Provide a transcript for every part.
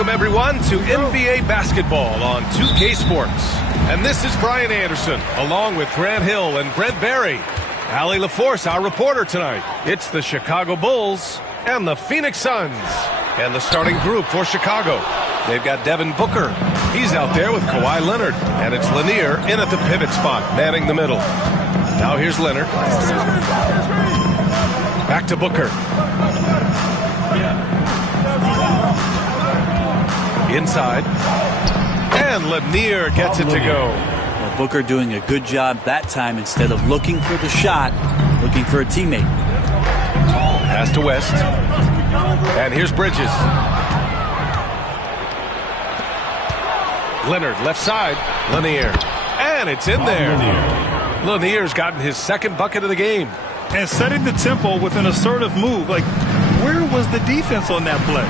Welcome, everyone, to NBA basketball on 2K Sports. And this is Brian Anderson, along with Grant Hill and Brent Barry. Allie LaForce, our reporter tonight. It's the Chicago Bulls and the Phoenix Suns. And the starting group for Chicago. They've got Devin Booker. He's out there with Kawhi Leonard. And it's Lanier in at the pivot spot, manning the middle. Now here's Leonard. Back to Booker. Inside. And Lanier gets it to go. Well, Booker doing a good job that time. Instead of looking for the shot, looking for a teammate. Pass to West. And here's Bridges. Leonard left side. Lanier. And it's in there. Lanier's gotten his second bucket of the game. And setting the tempo with an assertive move. Like, where was the defense on that play?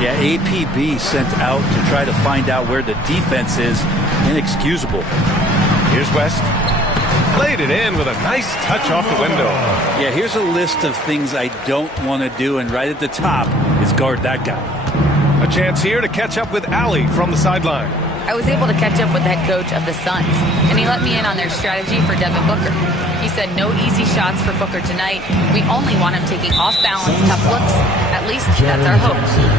Yeah, APB sent out to try to find out where the defense is. Inexcusable. Here's West. Played it in with a nice touch off the window. Yeah, here's a list of things I don't want to do, and right at the top is guard that guy. A chance here to catch up with Allie from the sideline. I was able to catch up with the head coach of the Suns, and he let me in on their strategy for Devin Booker. He said no easy shots for Booker tonight. We only want him taking off-balance tough looks. At least that's our hope.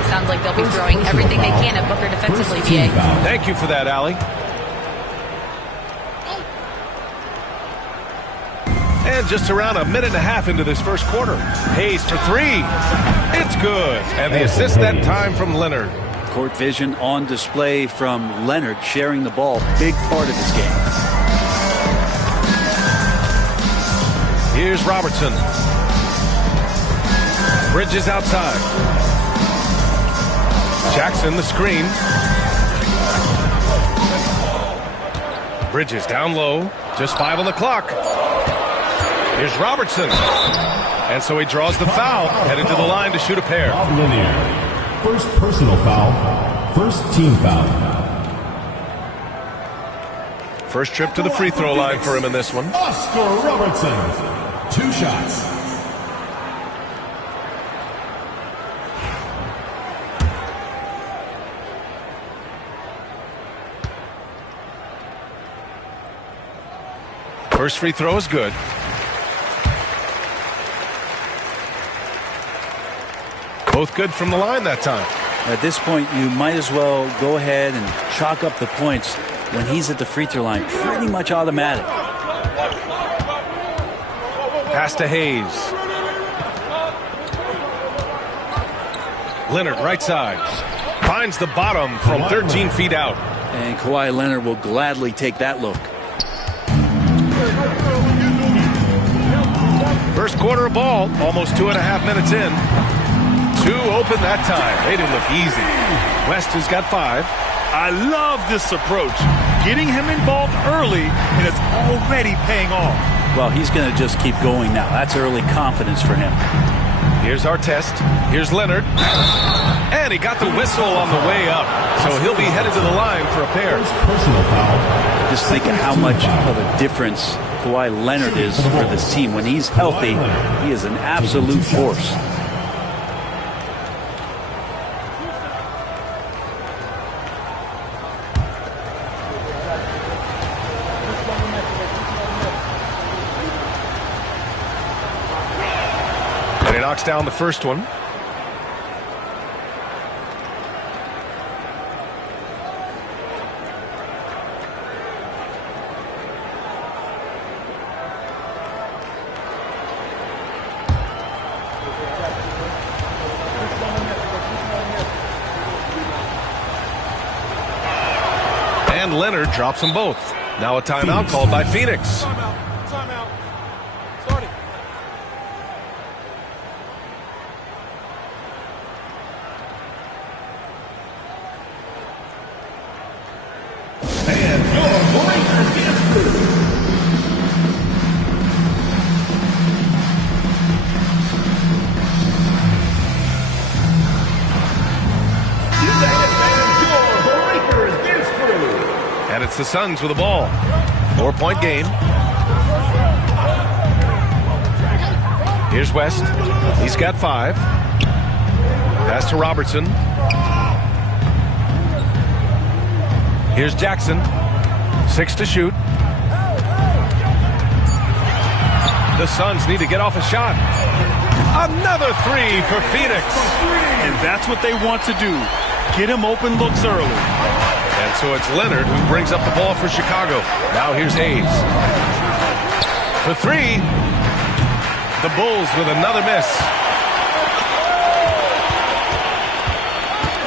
Sounds like they'll be throwing everything they can at Booker defensively, VA. Thank you for that, Allie. And just around a minute and a half into this first quarter. Hayes for three. It's good. And the assist that time from Leonard. Court vision on display from Leonard, sharing the ball. Big part of his game. Here's Robertson. Bridges outside. Jackson the screen. Bridges down low. Just 5 on the clock. Here's Robertson. And so he draws the foul. Headed to the line to shoot a pair. First personal foul. First team foul. First trip to the free throw line for him in this one. Oscar Robertson. 2 shots. First free throw is good. Both good from the line that time. At this point, you might as well go ahead and chalk up the points when he's at the free throw line. Pretty much automatic. Pass to Hayes. Leonard right side. Finds the bottom from 13 feet out. And Kawhi Leonard will gladly take that look. First quarter of ball, almost 2.5 minutes in. 2 open that time. They didn't look easy. West has got 5. I love this approach. Getting him involved early, and it's already paying off. Well, he's going to just keep going now. That's early confidence for him. Here's our test. Here's Leonard. And he got the whistle on the way up. So he'll be headed to the line for a pair. Personal foul. Just think of how much of a difference Kawhi Leonard is for this team. When he's healthy, he is an absolute force. And he knocks down the first one. And Leonard drops them both. Now a timeout called by Phoenix. Timeout. Starting. And your Lakers dance crew. And it's the Suns with the ball. 4-point game. Here's West. He's got 5. Pass to Robertson. Here's Jackson. 6 to shoot. The Suns need to get off a shot. Another 3 for Phoenix. And that's what they want to do. Get him open looks early. And so it's Leonard who brings up the ball for Chicago. Now here's Hayes. For 3. The Bulls with another miss.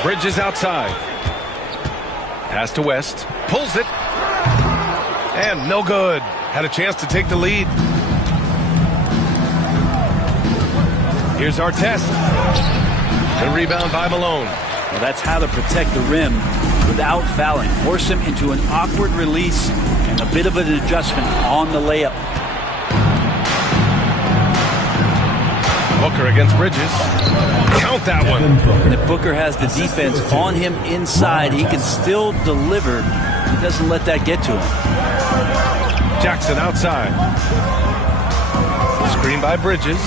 Bridges outside. Pass to West. Pulls it. And no good. Had a chance to take the lead. Here's Artest. The rebound by Malone. Well, that's how to protect the rim without fouling. Force him into an awkward release and a bit of an adjustment on the layup. Booker against Bridges. Count that one. And if Booker has the defense on him inside, he can still deliver. He doesn't let that get to him. Jackson outside. Screen by Bridges.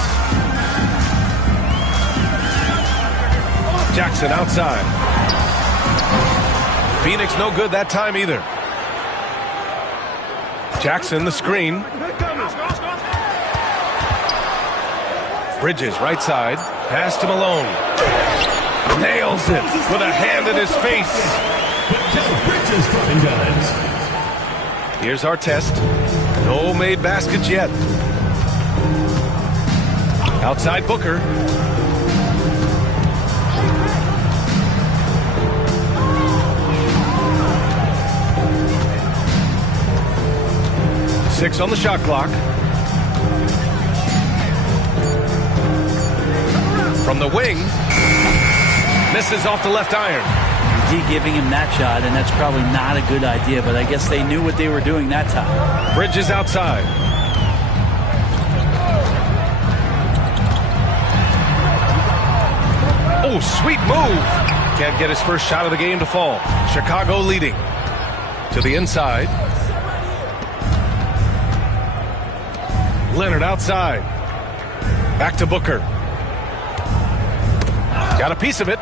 Jackson outside. Phoenix no good that time either. Jackson the screen. Bridges right side. Pass to Malone. Nails it with a hand in his face. Here's Artest. No made baskets yet. Outside Booker. Six on the shot clock. From the wing. Misses off the left iron. D giving him that shot, and that's probably not a good idea, but I guess they knew what they were doing that time. Bridges outside. Oh, sweet move. Can't get his first shot of the game to fall. Chicago leading. To the inside. Leonard outside. Back to Booker. Got a piece of it.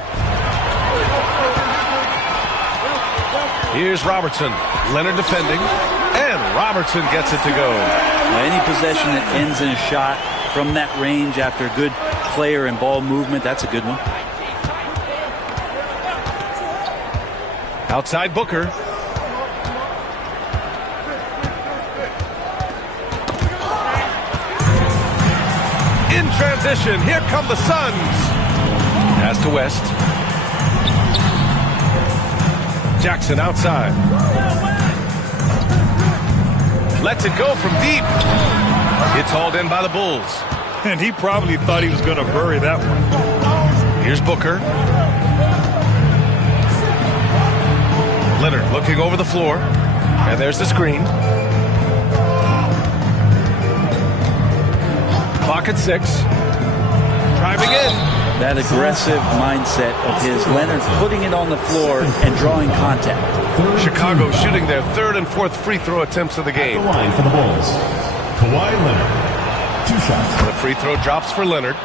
Here's Robertson. Leonard defending. And Robertson gets it to go. Now, any possession that ends in a shot from that range after good player and ball movement, that's a good one. Outside Booker. In transition, here come the Suns. Pass to West. Jackson outside. Lets it go from deep. It's hauled in by the Bulls. And he probably thought he was going to bury that one. Here's Booker. Leonard looking over the floor. And there's the screen. Clock at 6. Driving in. That aggressive mindset of his. Leonard putting it on the floor and drawing contact. Chicago shooting their third and fourth free throw attempts of the game. At the line for the Bulls, Kawhi Leonard. 2 shots. The free throw drops for Leonard.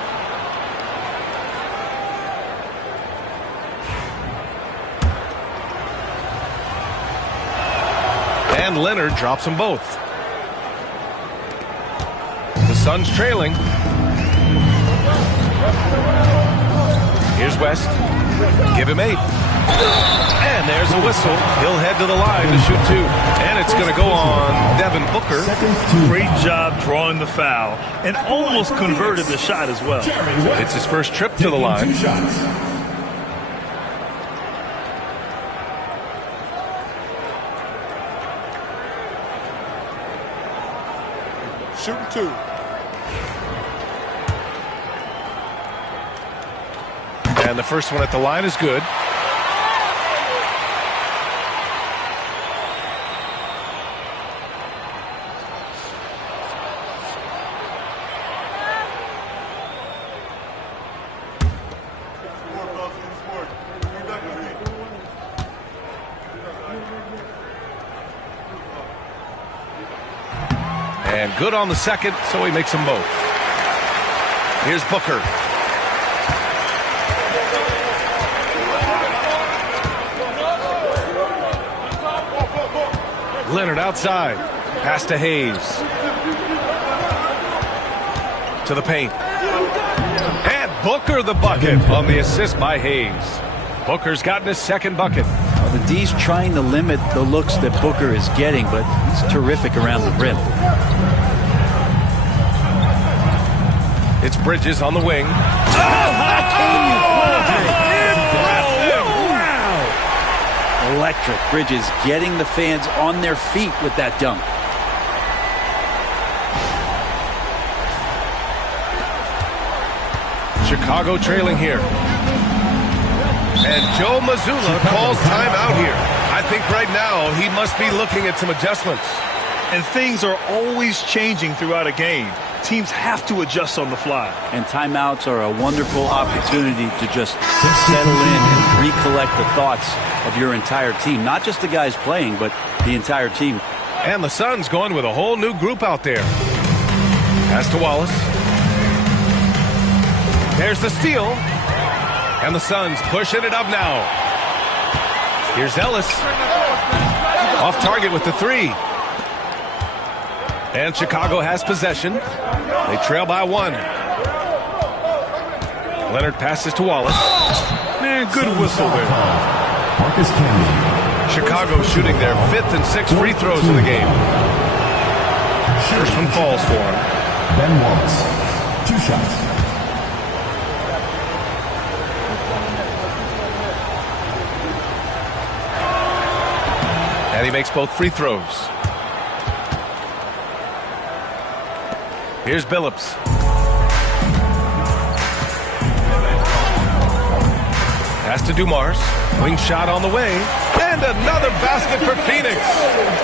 And Leonard drops them both. The Suns trailing. Here's West. Give him 8. And there's a whistle. He'll head to the line to shoot 2. And it's going to go on Devin Booker. Great job drawing the foul. And almost converted the shot as well. It's his first trip to the line. 2 shots. Shooting 2. And the first one at the line is good. And good on the second, so he makes them both. Here's Booker. Leonard outside. Pass to Hayes. To the paint. And Booker the bucket on the assist by Hayes. Booker's gotten his second bucket. Well, the D's trying to limit the looks that Booker is getting, but he's terrific around the rim. It's Bridges on the wing. Electric. Bridges getting the fans on their feet with that dunk. Chicago trailing here. And Joe Mazzulla calls timeout here. I think right now he must be looking at some adjustments. And things are always changing throughout a game. Teams have to adjust on the fly. And timeouts are a wonderful opportunity to just settle in and recollect the thoughts of your entire team. Not just the guys playing, but the entire team. And the Suns going with a whole new group out there. Pass to Wallace. There's the steal. And the Suns pushing it up now. Here's Ellis. Off target with the three. And Chicago has possession. They trail by one. Leonard passes to Wallace. Man, good whistle there. Marcus Camby. Chicago shooting their 5th and 6th free throws of the game. First one falls for him. Ben Wallace. 2 shots. And he makes both free throws. Here's Billups. Pass to Dumars. Wing shot on the way. And another basket for Phoenix.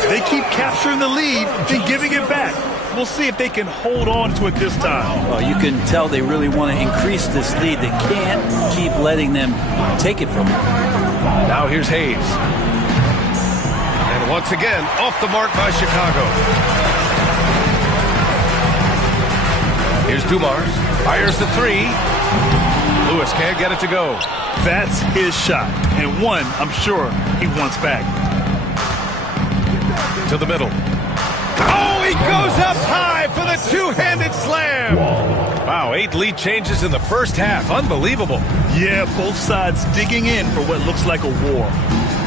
They keep capturing the lead and giving it back. We'll see if they can hold on to it this time. Well, you can tell they really want to increase this lead. They can't keep letting them take it from them. Now here's Hayes. And once again, off the mark by Chicago. Here's Dumars. Fires the three. Lewis can't get it to go. That's his shot. And one, I'm sure, he wants back. To the middle. Oh, he goes up high for the two-handed slam. Wow, 8 lead changes in the first half. Unbelievable. Yeah, both sides digging in for what looks like a war.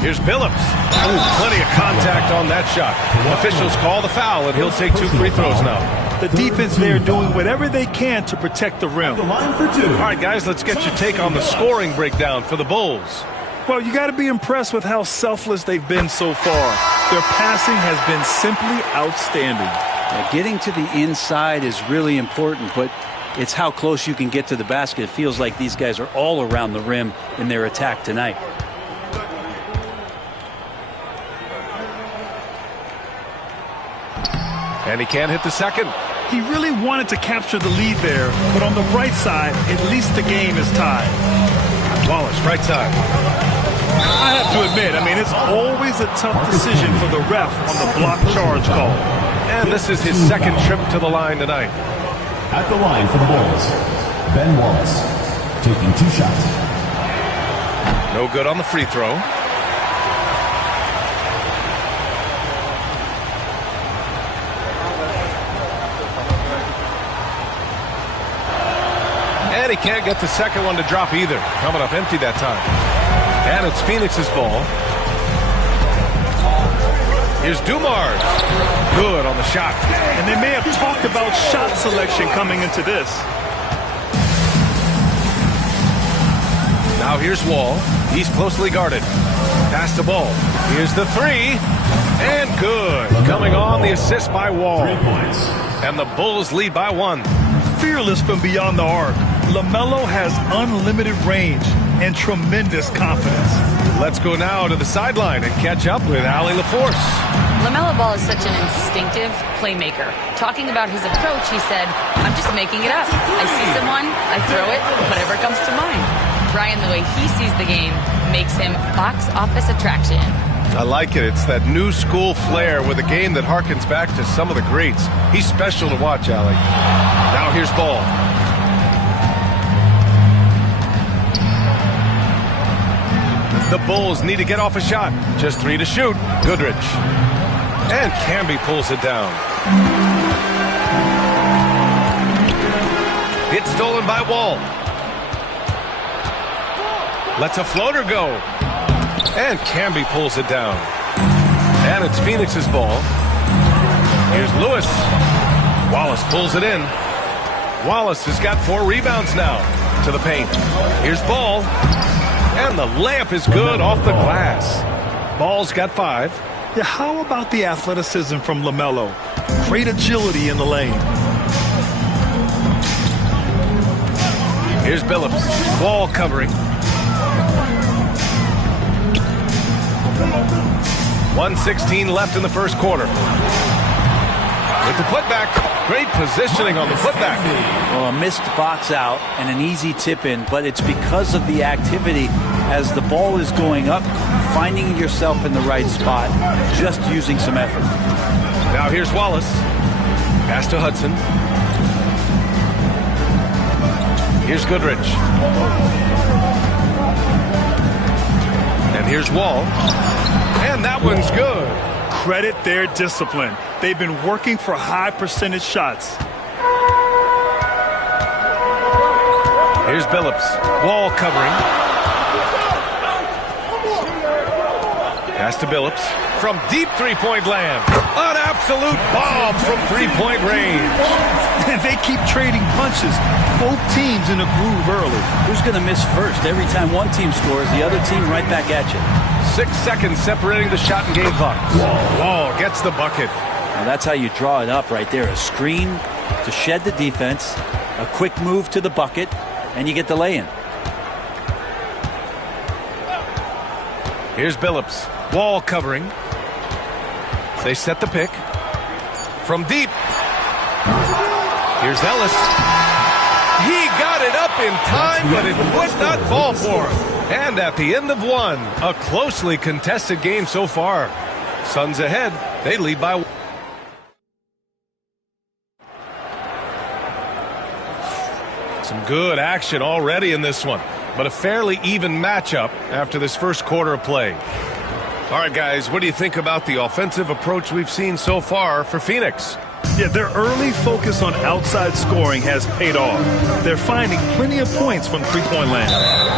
Here's Billups. Ooh, plenty of contact on that shot. Officials call the foul, and he'll take 2 free throws now. The defense there doing whatever they can to protect the rim. The line for 2. All right, guys, let's get your take on the scoring breakdown for the Bulls. Well, you got to be impressed with how selfless they've been so far. Their passing has been simply outstanding. Now, getting to the inside is really important, but it's how close you can get to the basket. It feels like these guys are all around the rim in their attack tonight. And he can't hit the second. He really wanted to capture the lead there, but on the right side, at least the game is tied. Wallace, right side. I have to admit, it's always a tough decision for the ref on the block charge call. And this is his second trip to the line tonight. At the line for the Bulls, Ben Wallace, taking 2 shots. No good on the free throw. And he can't get the second one to drop either. Coming up empty that time. And it's Phoenix's ball. Here's Dumars. Good on the shot. And they may have talked about shot selection coming into this. Now here's Wall. He's closely guarded. Pass the ball. Here's the three. And good. Coming on the assist by Wall. 3 points. And the Bulls lead by 1. Fearless from beyond the arc. LaMelo has unlimited range and tremendous confidence. Let's go now to the sideline and catch up with Allie LaForce. LaMelo Ball is such an instinctive playmaker. Talking about his approach, he said, I'm just making it up. I see someone, I throw it, whatever comes to mind. Brian, the way he sees the game makes him box office attraction. I like it. It's that new school flair with a game that harkens back to some of the greats. He's special to watch, Allie. Now here's Ball. The Bulls need to get off a shot. Just 3 to shoot. Goodrich. And Camby pulls it down. It's stolen by Wall. Lets a floater go. And Camby pulls it down. And it's Phoenix's ball. Here's Lewis. Wallace pulls it in. Wallace has got 4 rebounds now to the paint. Here's Ball. And the layup is good off the glass. Ball's got 5. Yeah, how about the athleticism from LaMelo? Great agility in the lane. Here's Billups. Wall covering. 1:16 left in the first quarter. With the putback. Great positioning on the putback. Well, a missed box out and an easy tip in, but it's because of the activity as the ball is going up, finding yourself in the right spot, just using some effort. Now here's Wallace. Pass to Hudson. Here's Goodrich. And here's Wall. And that one's good. Credit their discipline. They've been working for high percentage shots. Here's Billups. Wall covering. Pass to Billups. From deep three-point land. An absolute bomb from three-point range. They keep trading punches. Both teams in a groove early. Who's going to miss first? Every time one team scores, the other team right back at you. 6 seconds separating the shot and game clock. Wall gets the bucket. Now that's how you draw it up right there. A screen to shed the defense, a quick move to the bucket, and you get the lay-in. Here's Billups. Wall covering. They set the pick. From deep. Here's Ellis. He got it up in time, but it would not fall for him. And at the end of one, a closely contested game so far. Suns ahead. They lead by 1. Some good action already in this one, but a fairly even matchup after this first quarter of play. All right, guys, what do you think about the offensive approach we've seen so far for Phoenix? Yeah, their early focus on outside scoring has paid off. They're finding plenty of points from three-point land.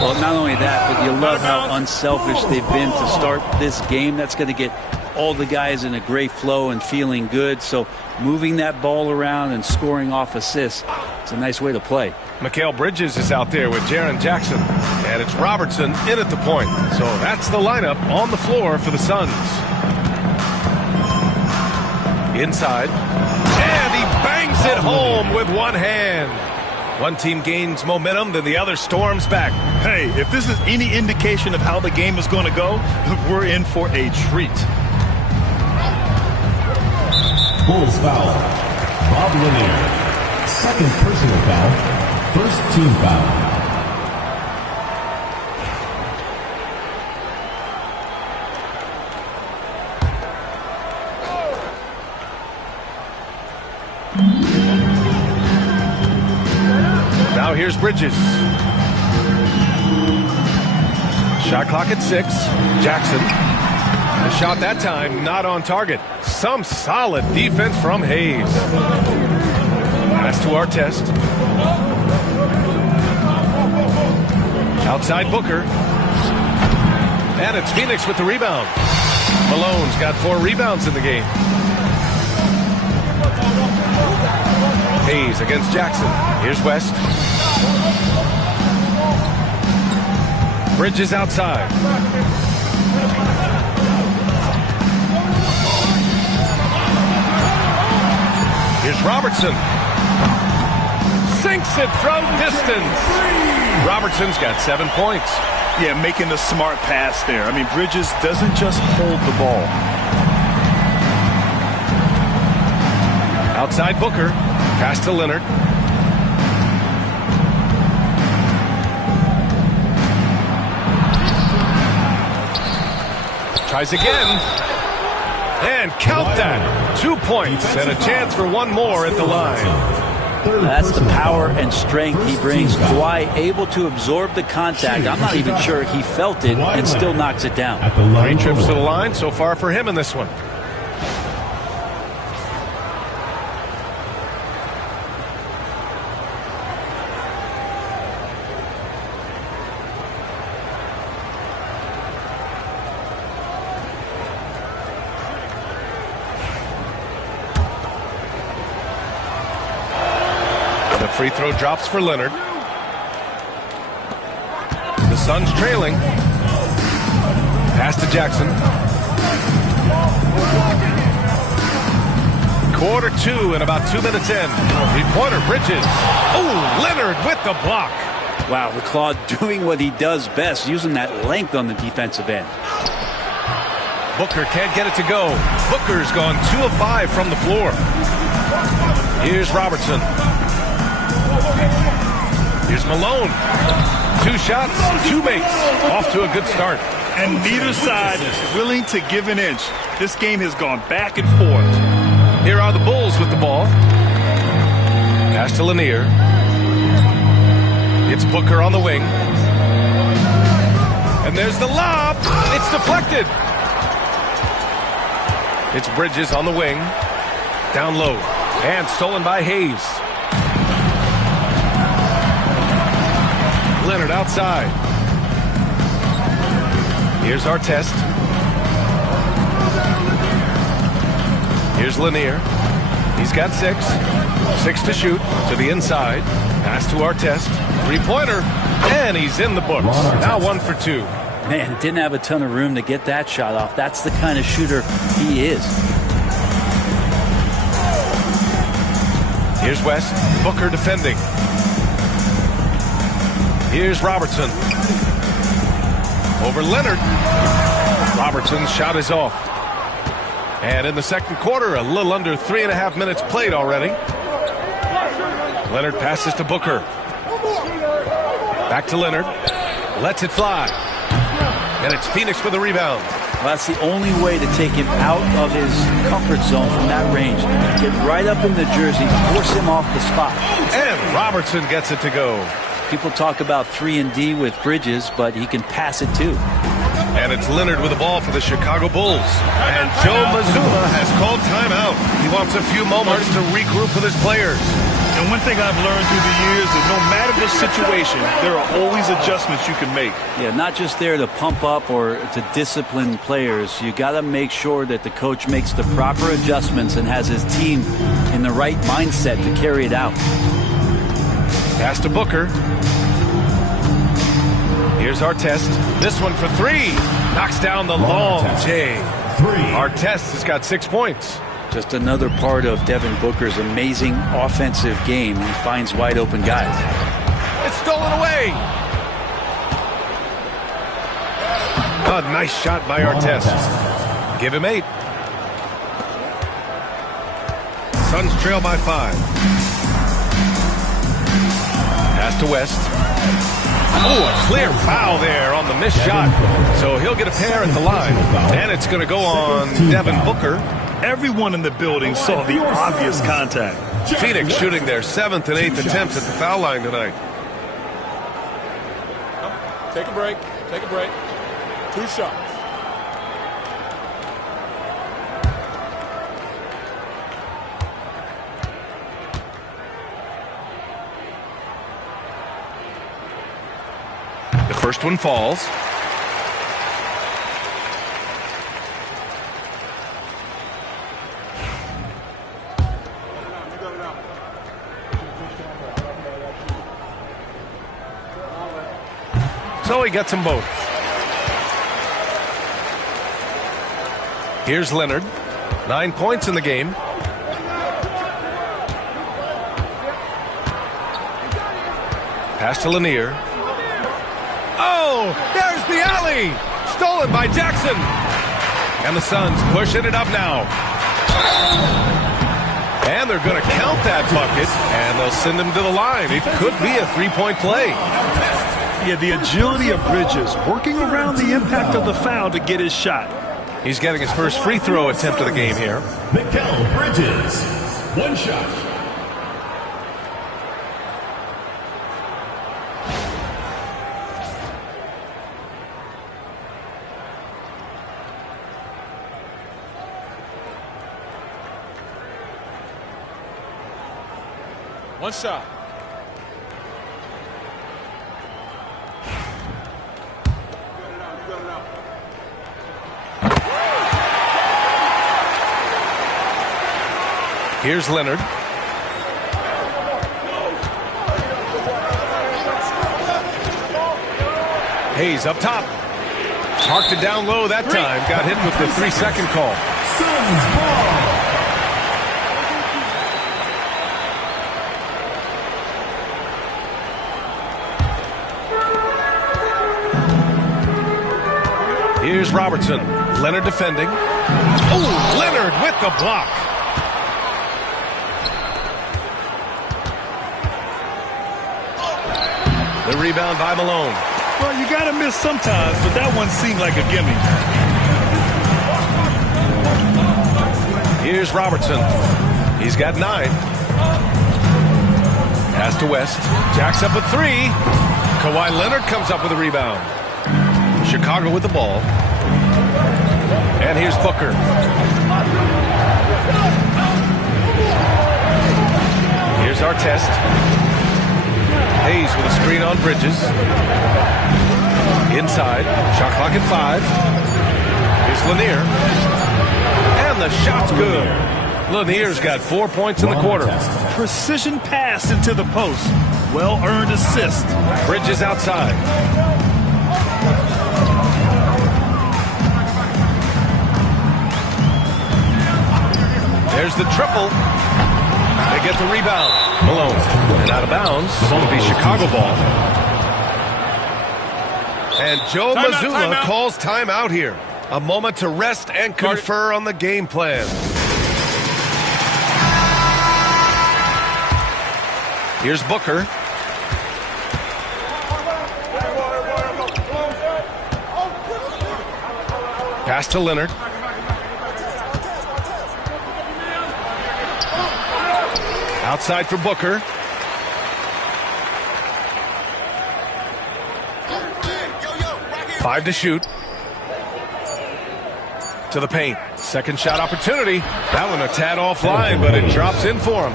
Well, not only that, but you love how unselfish they've been to start this game. That's going to get all the guys in a great flow and feeling good. So moving that ball around and scoring off assists, it's a nice way to play. Mikal Bridges is out there with Jaren Jackson. And it's Robertson in at the point. So that's the lineup on the floor for the Suns. Inside. And he bangs it home with one hand. One team gains momentum, then the other storms back. Hey, if this is any indication of how the game is going to go, we're in for a treat. Bulls foul. Bob Lanier. Second personal foul. First team foul. Now here's Bridges. Shot clock at 6. Jackson. The shot that time not on target. Some solid defense from Hayes. Pass to Artest. Outside Booker. And it's Phoenix with the rebound. Malone's got 4 rebounds in the game. Hayes against Jackson. Here's West. Bridges outside. Here's Robertson. Sinks it from distance. Robertson's got 7 points. Yeah, making a smart pass there. I mean, Bridges doesn't just hold the ball. Outside Booker. Pass to Leonard. Tries again. And count that. 2 points and a chance for one more at the line. That's the power and strength he brings. Kawhi able to absorb the contact. I'm not even sure he felt it and still knocks it down. 3 trips to the line so far for him in this one. Free throw drops for Leonard. The Suns trailing. Pass to Jackson. Quarter 2 and about 2 minutes in. Three-pointer, Bridges. Oh, Leonard with the block. Wow, the Claw doing what he does best, using that length on the defensive end. Booker can't get it to go. Booker's gone 2 of 5 from the floor. Here's Robertson. Here's Malone. 2 shots, 2 makes. Off to a good start. And neither side is willing to give an inch. This game has gone back and forth. Here are the Bulls with the ball. Pass to Lanier. It's Booker on the wing. And there's the lob. It's deflected. It's Bridges on the wing. Down low. And stolen by Hayes. Leonard outside. Here's Artest. Here's Lanier. He's got 6. 6 to shoot. To the inside. Pass to Artest. Three-pointer. And he's in the books. Now 1 for 2. Man, didn't have a ton of room to get that shot off. That's the kind of shooter he is. Here's West. Booker defending. Here's Robertson. Over Leonard. Robertson's shot is off. And in the second quarter, a little under 3.5 minutes played already. Leonard passes to Booker. Back to Leonard. Lets it fly. And it's Phoenix with the rebound. Well, that's the only way to take him out of his comfort zone from that range. Get right up in the jersey, force him off the spot. And Robertson gets it to go. People talk about 3-and-D with Bridges, but he can pass it too. And it's Leonard with the ball for the Chicago Bulls. And Joe Mazzulla has called timeout. He wants a few moments to regroup with his players. And one thing I've learned through the years is no matter the situation, there are always adjustments you can make. Yeah, not just there to pump up or to discipline players. You got to make sure that the coach makes the proper adjustments and has his team in the right mindset to carry it out. Pass to Booker. Here's Artest. This one for 3. Knocks down the long J. Artest has got 6 points. Just another part of Devin Booker's amazing offensive game. He finds wide open guys. It's stolen away. A nice shot by Artest. Give him 8. Suns trail by 5. Pass to West. Oh, a clear foul there on the missed shot. So he'll get a pair at the line. And it's going to go on Devin Booker. Everyone in the building saw the obvious contact. Phoenix shooting their 7th and 8th attempts at the foul line tonight. Take a break. Take a break. 2 shots. The first one falls. So he gets them both. Here's Leonard. 9 points in the game. Pass to Lanier. Oh, there's the alley. Stolen by Jackson. And the Suns pushing it up now. And they're going to count that bucket, and they'll send him to the line. It could be a 3-point play. Yeah, the agility of Bridges, working around the impact of the foul to get his shot. He's getting his first free throw attempt of the game here. Mikal Bridges, 1 shot. One shot. Here's Leonard. Hayes up top. Parked it down low that time. Got hit with the 3-second call. Suns ball. Here's Robertson. Leonard defending. Oh, Leonard with the block. The rebound by Malone. Well, you got to miss sometimes, but that one seemed like a gimme. Here's Robertson. He's got 9. Pass to West. Jacks up a 3. Kawhi Leonard comes up with a rebound. Chicago with the ball. And here's Booker. Here's Artest. Hayes with a screen on Bridges. Inside. Shot clock at 5. Here's Lanier. And the shot's good. Lanier's got 4 points in the quarter. Precision pass into the post. Well-earned assist. Bridges outside. There's the triple. They get the rebound. Malone. And out of bounds. It'll be Chicago ball. And Joe Mazzulla calls timeout here. A moment to rest and confer on the game plan. Here's Booker. Pass to Leonard. Outside for Booker. Five to shoot. To the paint. Second shot opportunity. That one a tad offline, but it drops in for him.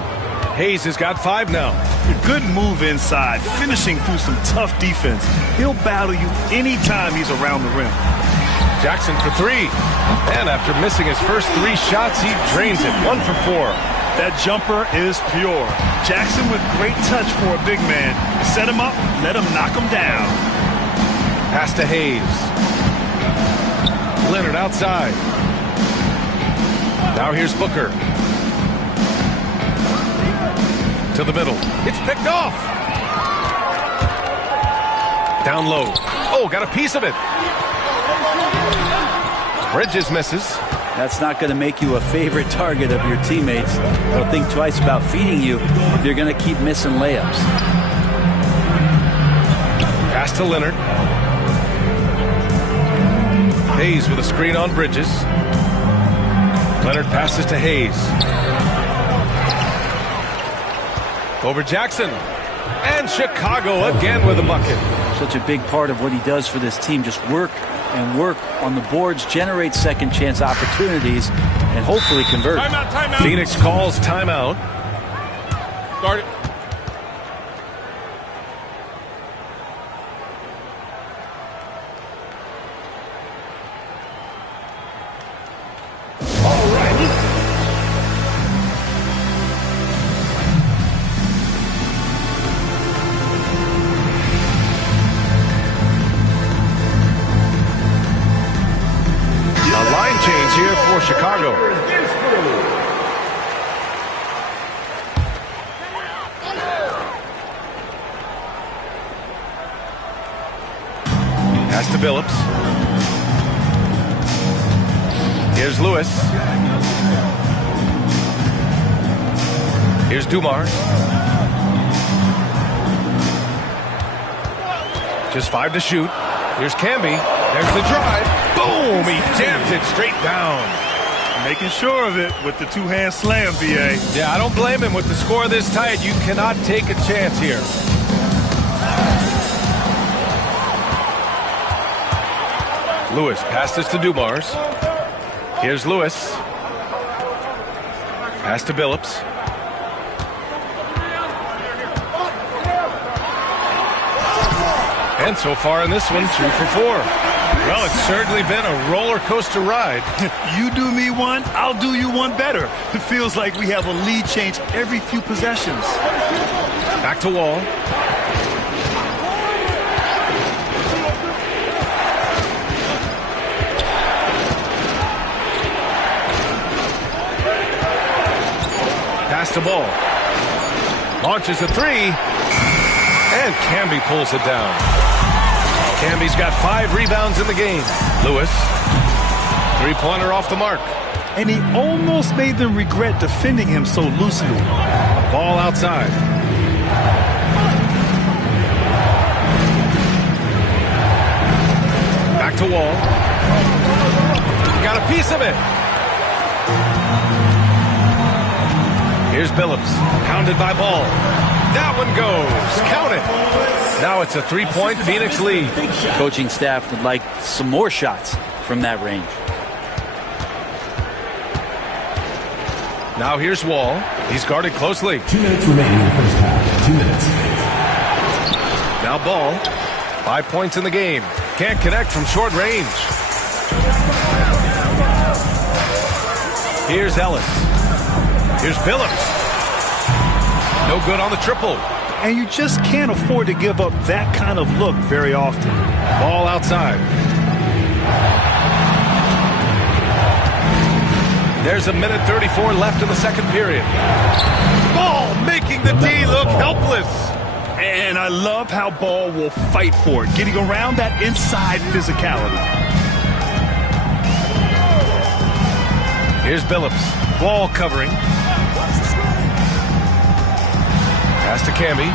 Hayes has got 5 now. A good move inside, finishing through some tough defense. He'll battle you anytime he's around the rim. Jackson for 3. And after missing his first 3 shots, he drains it. 1 for 4. That jumper is pure. Jackson with great touch for a big man. Set him up, let him knock him down. Pass to Hayes. Leonard outside. Now here's Booker. To the middle. It's picked off. Down low. Oh, got a piece of it. Bridges misses. That's not going to make you a favorite target of your teammates. They'll think twice about feeding you if you're going to keep missing layups. Pass to Leonard. Hayes with a screen on Bridges. Leonard passes to Hayes. Over Jackson. And Chicago again with a bucket. Such a big part of what he does for this team. Just work and work on the boards, generate second chance opportunities, and hopefully convert. Timeout. Phoenix calls timeout. Guard it. Here for Chicago. Pass to Billups. Here's Lewis. Here's Dumars. Just 5 to shoot. Here's Camby. There's the drive. Boom! He jams it straight down. Making sure of it with the two-hand slam, BA. Yeah, I don't blame him with the score this tight. You cannot take a chance here. Lewis passes to Dumars. Here's Lewis. Pass to Billups. And so far in this one, 2 for 4. Well, it's certainly been a roller coaster ride. You do me one, I'll do you one better. It feels like we have a lead change every few possessions. Back to Wall. the ball. Launches a three. And Camby pulls it down. Camby's got 5 rebounds in the game. Lewis. Three-pointer off the mark. And he almost made them regret defending him so loosely. Ball outside. Back to Wall. Got a piece of it. Here's Billups. Pounded by Ball. That one goes. Count it. Now it's a 3-point Phoenix lead. Coaching staff would like some more shots from that range. Now here's Wall. He's guarded closely. 2 minutes remaining in the first half. 2 minutes. Now Ball. 5 points in the game. Can't connect from short range. Here's Ellis. Here's Billups. No good on the triple. And you just can't afford to give up that kind of look very often. Ball outside. There's a minute 34 left in the second period. Ball making the D look helpless. And I love how Ball will fight for it, getting around that inside physicality. Here's Billups. Ball covering. Pass to Camby.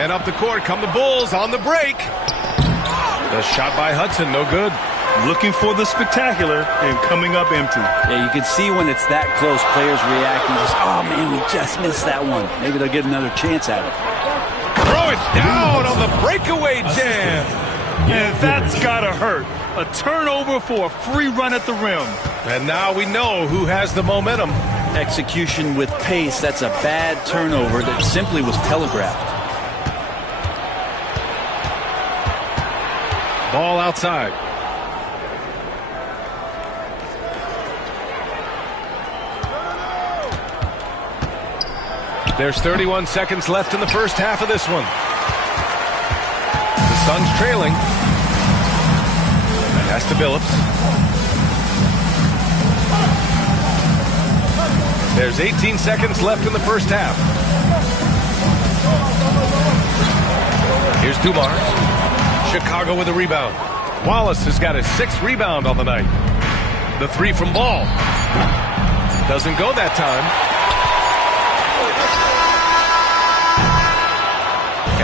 And up the court come the Bulls on the break. The shot by Hudson, no good. Looking for the spectacular and coming up empty. Yeah, you can see when it's that close, players reacting. Just, oh, man, we just missed that one. Maybe they'll get another chance at it. Throw it down on the breakaway jam. And that's got to hurt. A turnover for a free run at the rim. And now we know who has the momentum. Execution with pace, that's a bad turnover that simply was telegraphed. Ball outside. There's 31 seconds left in the first half of this one. The Suns trailing. Pass to Billups. There's 18 seconds left in the first half. Here's Dumars. Chicago with a rebound. Wallace has got his 6th rebound on the night. The three from Ball. Doesn't go that time.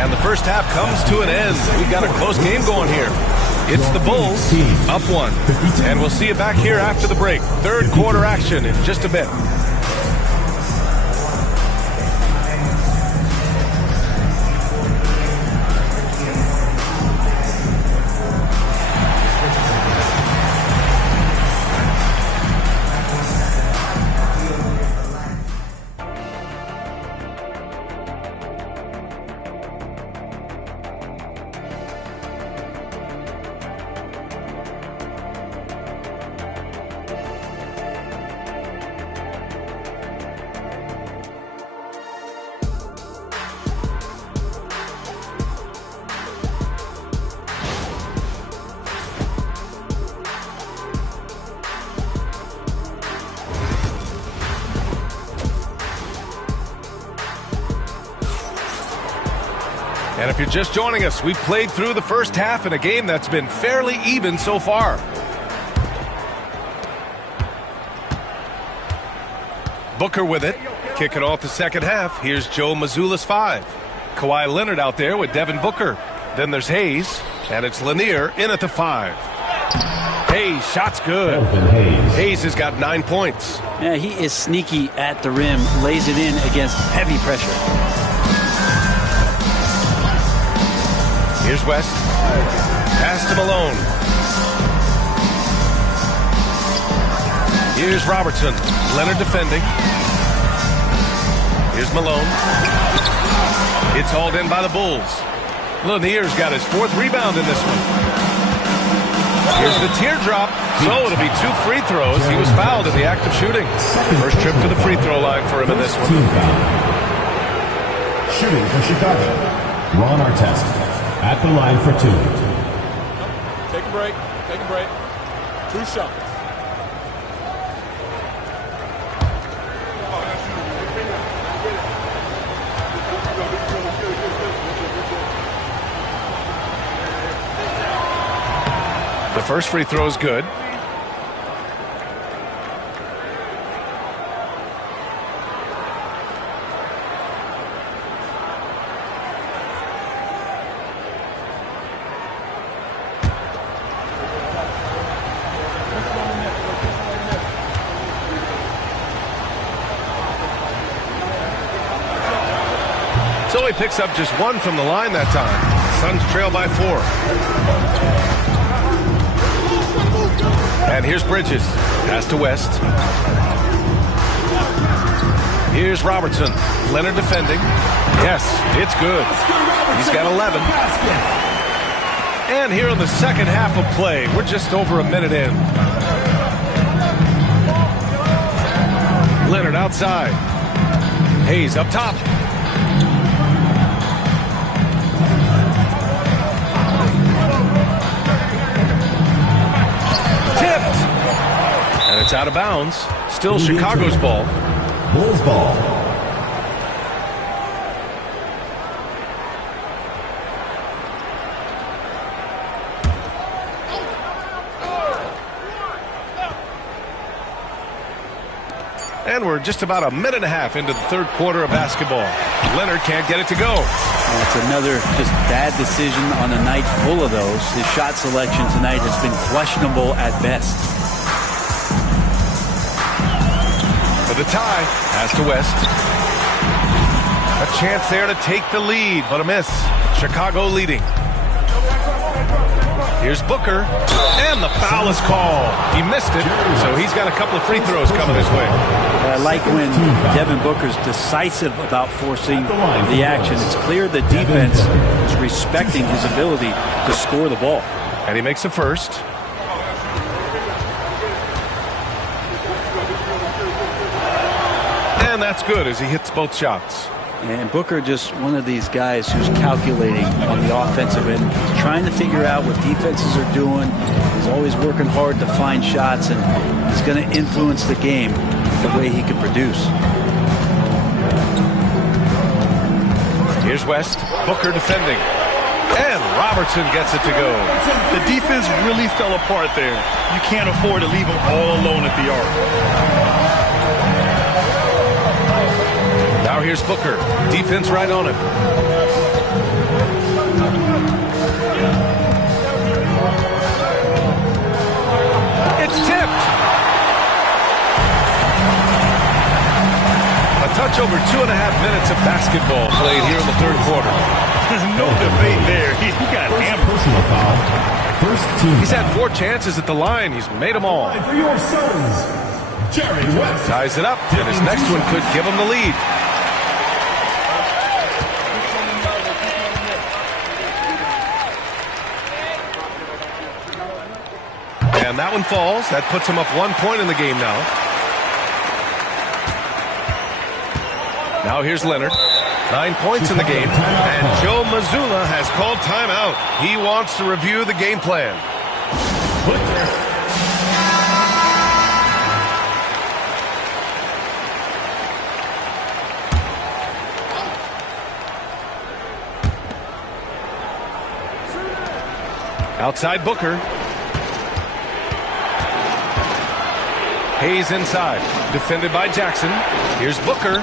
And the first half comes to an end. We've got a close game going here. It's the Bulls up 1. And we'll see you back here after the break. Third quarter action in just a bit. And if you're just joining us, we've played through the first half in a game that's been fairly even so far. Booker with it. Kicking off the second half. Here's Joe Mazzulla's 5. Kawhi Leonard out there with Devin Booker. Then there's Hayes. And it's Lanier in at the 5. Hayes, shot's good. Hayes has got 9 points. Yeah, he is sneaky at the rim. Lays it in against heavy pressure. Here's West. Pass to Malone. Here's Robertson. Leonard defending. Here's Malone. It's hauled in by the Bulls. Lanier's got his 4th rebound in this one. Here's the teardrop. So it'll be 2 free throws. He was fouled in the act of shooting. First trip to the free throw line for him in this one. Shooting for Chicago, Ron Artest. At the line for 2. Take a break. Take a break. 2 shots. First free throw is good. So he picks up just one from the line that time. Suns trail by 4. And here's Bridges. Pass to West. Here's Robertson. Leonard defending. Yes, it's good. He's got 11. And here in the second half of play, we're just over a minute in. Leonard outside. Hayes up top. And it's out of bounds. Still Chicago's ball. Bulls ball. And we're just about a minute and a half into the third quarter of basketball. Leonard can't get it to go. It's another just bad decision on a night full of those. His shot selection tonight has been questionable at best. For the tie, pass to West. A chance there to take the lead, but a miss. Chicago leading. Here's Booker, and the foul is called. He missed it, so he's got a couple of free throws coming his way. I like when Devin Booker's decisive about forcing the action. It's clear the defense is respecting his ability to score the ball. And he makes the first. And that's good as he hits both shots. And Booker just one of these guys who's calculating on the offensive end, trying to figure out what defenses are doing. He's always working hard to find shots, and he's going to influence the game the way he can produce. Here's West. Booker defending. And Robertson gets it to go. The defense really fell apart there. You can't afford to leave them all alone at the arc. Now here's Booker. Defense right on him. It's tipped. A touch over 2.5 minutes of basketball played here in the third quarter. There's no debate there. He got hammered. Personal foul. First team. He's had 4 chances at the line. He's made them all. For your Suns, Jerry West. Ties it up, and his next one could give him the lead. And that one falls. That puts him up 1 point in the game now. Now here's Leonard. 9 points in the game. And Joe Mazzulla has called timeout. He wants to review the game plan. Outside Booker. Hayes inside. Defended by Jackson. Here's Booker.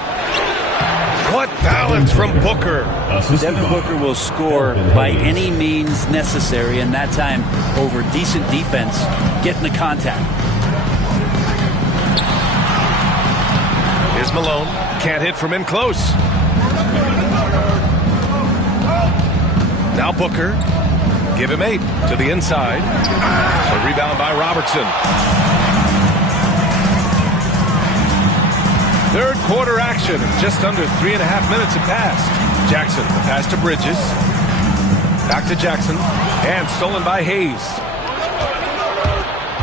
What balance from Booker. Devin Booker will score by any means necessary, and that time over decent defense, getting the contact. Here's Malone. Can't hit from in close. Now Booker. Give him 8 to the inside. A rebound by Robertson. Third quarter action. Just under 3.5 minutes have passed. Jackson, the pass to Bridges. Back to Jackson. And stolen by Hayes.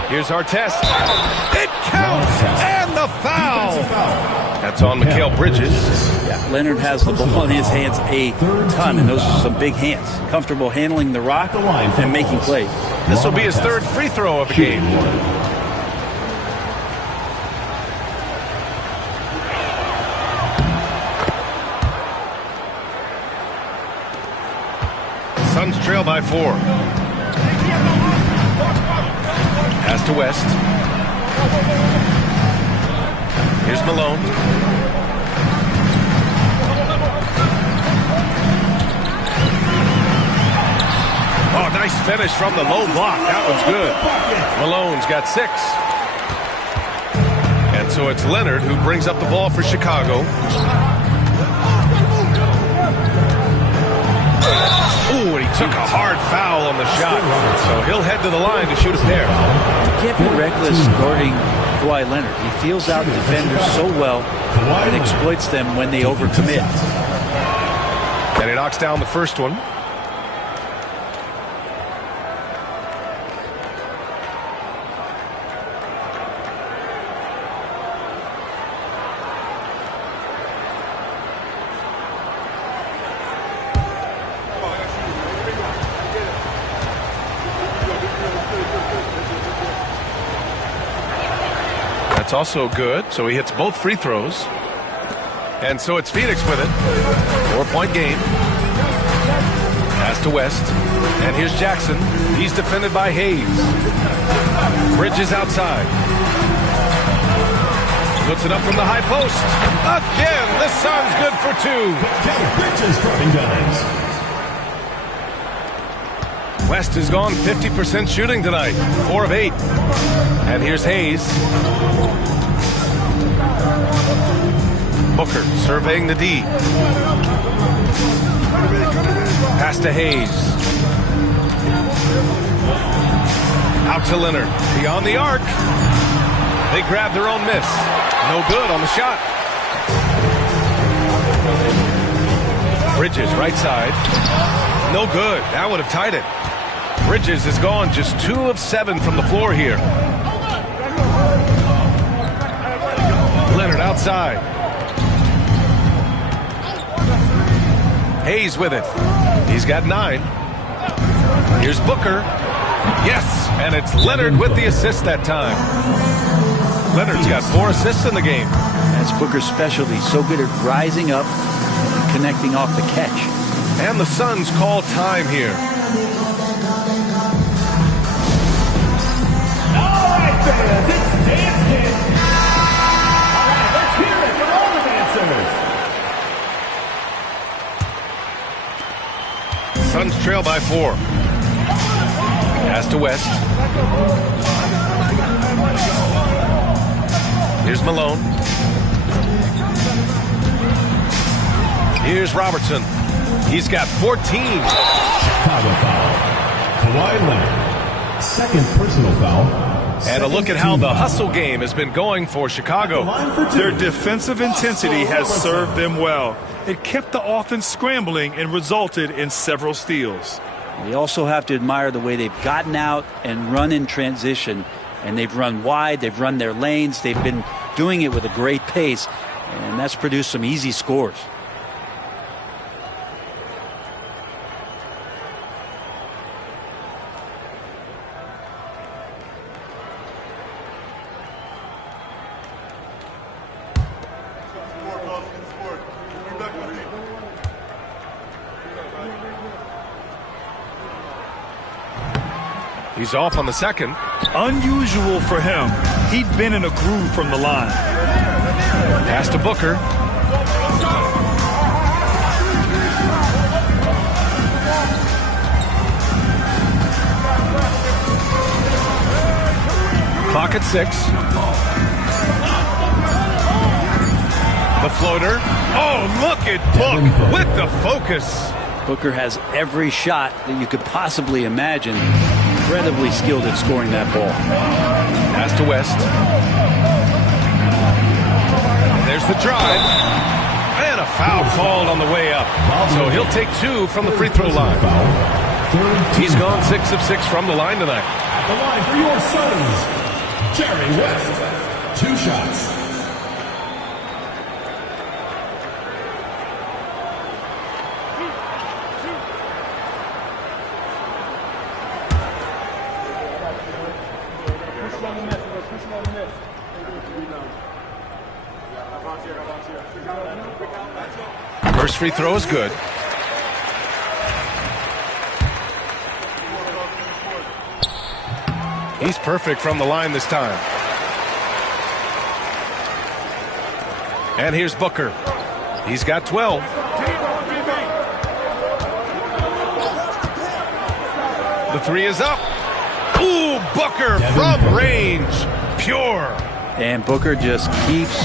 Here's Artest. It counts! And the foul! That's on Mikal Bridges. Yeah, Leonard has the ball in his hands a ton, and those are some big hands. Comfortable handling the rock and making plays. This will be his third free throw of the game. Suns trail by 4. Pass to West. Here's Malone. Oh, nice finish from the low block. That was good. Malone's got 6. And so it's Leonard who brings up the ball for Chicago. Ooh, and he took a hard foul on the shot. So he'll head to the line to shoot a pair. You can't be reckless guarding Kawhi Leonard. He feels out defenders so well and exploits them when they overcommit. And he knocks down the first one. That's also good. So he hits both free throws. And so it's Phoenix with it. 4-point game. Pass to West. And here's Jackson. He's defended by Hayes. Bridges outside. Puts it up from the high post. Again, the Suns good for 2. Bridges dropping dimes. West has gone 50% shooting tonight. 4 of 8. And here's Hayes. Booker surveying the D. Pass to Hayes. Out to Leonard. Beyond the arc. They grab their own miss. No good on the shot. Bridges right side. No good. That would have tied it. Bridges is gone just 2 of 7 from the floor here. Leonard outside. Hayes with it. He's got 9. Here's Booker. Yes, and it's Leonard with the assist that time. Leonard's got 4 assists in the game. That's Booker's specialty. So good at rising up and connecting off the catch. And the Suns call time here. All right, fans, it's Dance Kid. All right, let's hear it for all the dancers. Suns trail by 4. Pass to West. Here's Malone. Here's Robertson. He's got 14. Chicago foul. Kawhi Leonard. Second personal foul. And a look at how the hustle game has been going for Chicago. Their defensive intensity has served them well. It kept the offense scrambling and resulted in several steals. You also have to admire the way they've gotten out and run in transition. And they've run wide, they've run their lanes, they've been doing it with a great pace, and that's produced some easy scores. He's off on the second. Unusual for him. He'd been in a groove from the line. Pass to Booker. Clock at 6. The floater. Oh, look at Book with the focus. Booker has every shot that you could possibly imagine. Incredibly skilled at scoring that ball. Pass to West. And there's the drive. And a foul called on the way up. So he'll take 2 from the free throw line. He's gone 6 of 6 from the line tonight. At the line for your Suns, Jerry West. 2 shots. First free throw is good. He's perfect from the line this time. And here's Booker. He's got 12. The three is up. Ooh, Booker from range. Pure. And Booker just keeps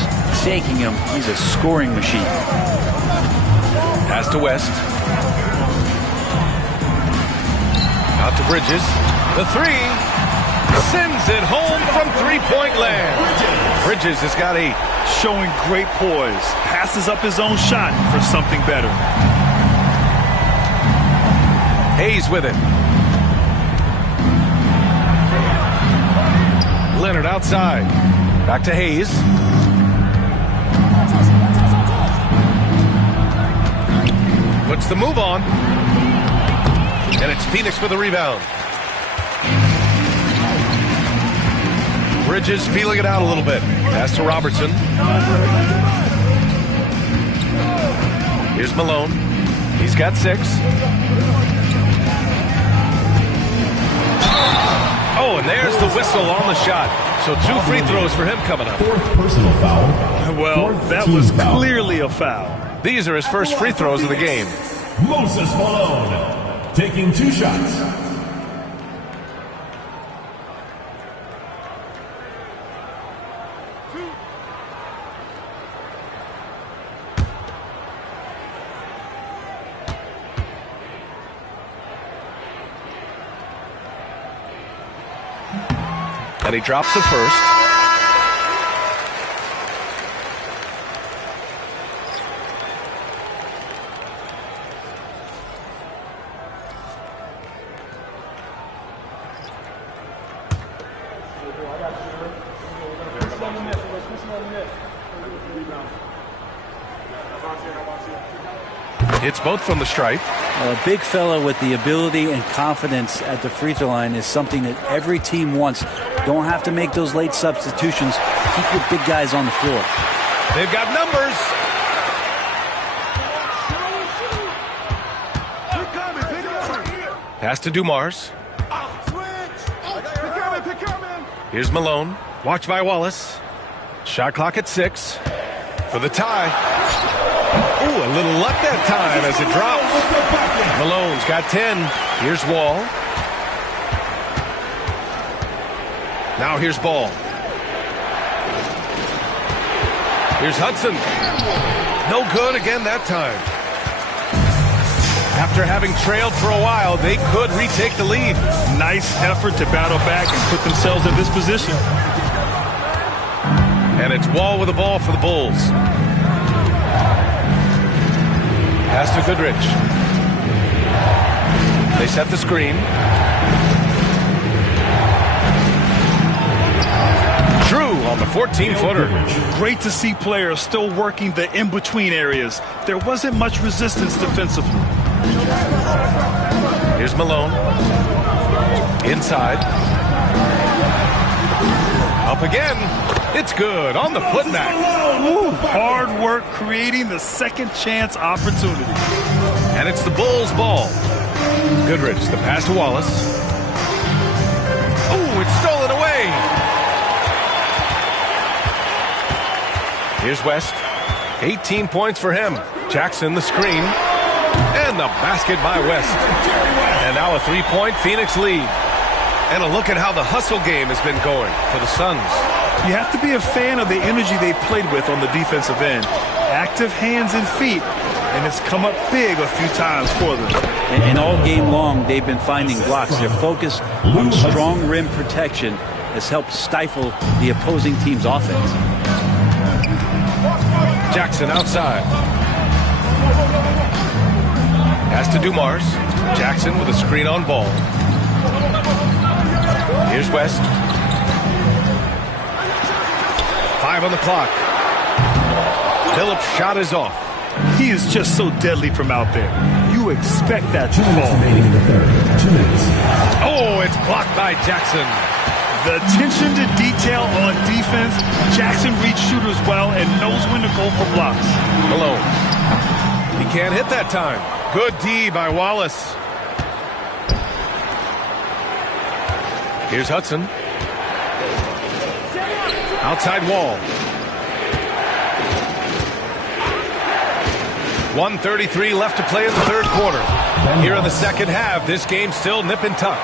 taking him. He's a scoring machine. Pass to West. Out to Bridges. The three. Sends it home from three-point land. Bridges has got 8. Showing great poise. Passes up his own shot for something better. Hayes with it. Leonard outside. Back to Hayes. Puts the move on. And it's Phoenix for the rebound. Bridges feeling it out a little bit. Pass to Robertson. Here's Malone. He's got 6. Oh, and there's the whistle on the shot. So 2 free throws for him coming up. 4th personal foul. Well, that was clearly a foul. These are his first free throws of the game. Moses Malone taking 2 shots. And he drops the first. It's both from the stripe. A big fella with the ability and confidence at the free throw line is something that every team wants. Don't have to make those late substitutions. Keep your big guys on the floor. They've got numbers. Pass to Dumars. Here's Malone. Watched by Wallace. Shot clock at 6 for the tie. Ooh, a little luck that time as it drops. Malone's got 10. Here's Wall. Now here's Ball. Here's Hudson. No good again that time. After having trailed for a while, they could retake the lead. Nice effort to battle back and put themselves in this position. And it's Wall with the ball for the Bulls. Pass to Goodrich. They set the screen. Drew on the 14-footer. Great to see players still working the in-between areas. There wasn't much resistance defensively. Here's Malone. Inside. Up again. It's good on the putback. Ooh, hard work creating the second chance opportunity. And it's the Bulls' ball. Goodrich, the pass to Wallace. Ooh, it's stolen away. Here's West. 18 points for him. Jackson, the screen. And the basket by West. And now a 3-point Phoenix lead. And a look at how the hustle game has been going for the Suns. You have to be a fan of the energy they've played with on the defensive end. Active hands and feet, and it's come up big a few times for them. And all game long, they've been finding blocks. Their focus on strong rim protection has helped stifle the opposing team's offense. Jackson outside. Pass to Dumars. Jackson with a screen on Ball. Here's West. 5 on the clock. Phillips' shot is off. He is just so deadly from out there. You expect that to fall. Remaining in the third. 2 minutes. Oh, it's blocked by Jackson. The attention to detail on defense. Jackson reads shooters well and knows when to go for blocks. Malone. He can't hit that time. Good D by Wallace. Here's Hudson. Outside Wall. 1:33 left to play in the third quarter. Here in the second half, this game's still nip and tuck.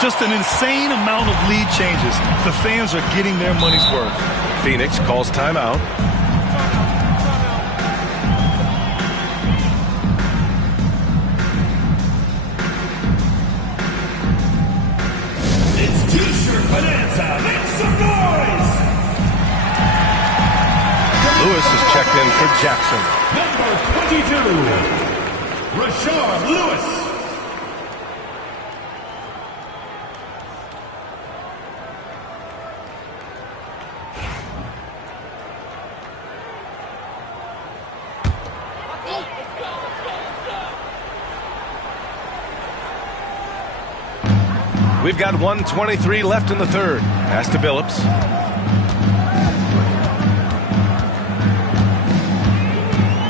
Just an insane amount of lead changes. The fans are getting their money's worth. Phoenix calls timeout. It's T-shirt bonanza. Make some noise. Lewis is checked in for Jackson. Number 22, Rashard Lewis. We've got 1:23 left in the third. Pass to Billups.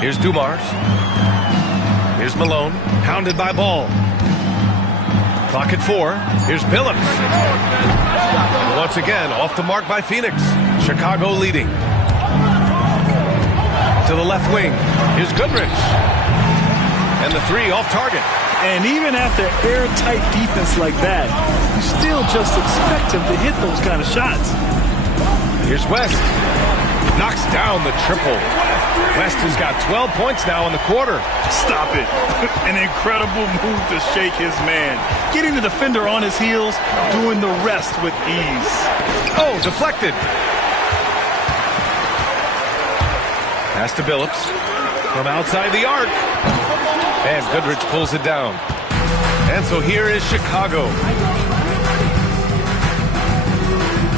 Here's Dumars. Here's Malone. Hounded by Ball. Clock at 4. Here's Billups. Once again, off the mark by Phoenix. Chicago leading. To the left wing. Here's Goodrich. And the three off target. And even after airtight defense like that, you still just expect him to hit those kind of shots. Here's West. Knocks down the triple. West has got 12 points now in the quarter. Stop it. An incredible move to shake his man. Getting the defender on his heels, doing the rest with ease. Oh, deflected. Pass to Billups. From outside the arc. And Goodrich pulls it down. And so here is Chicago.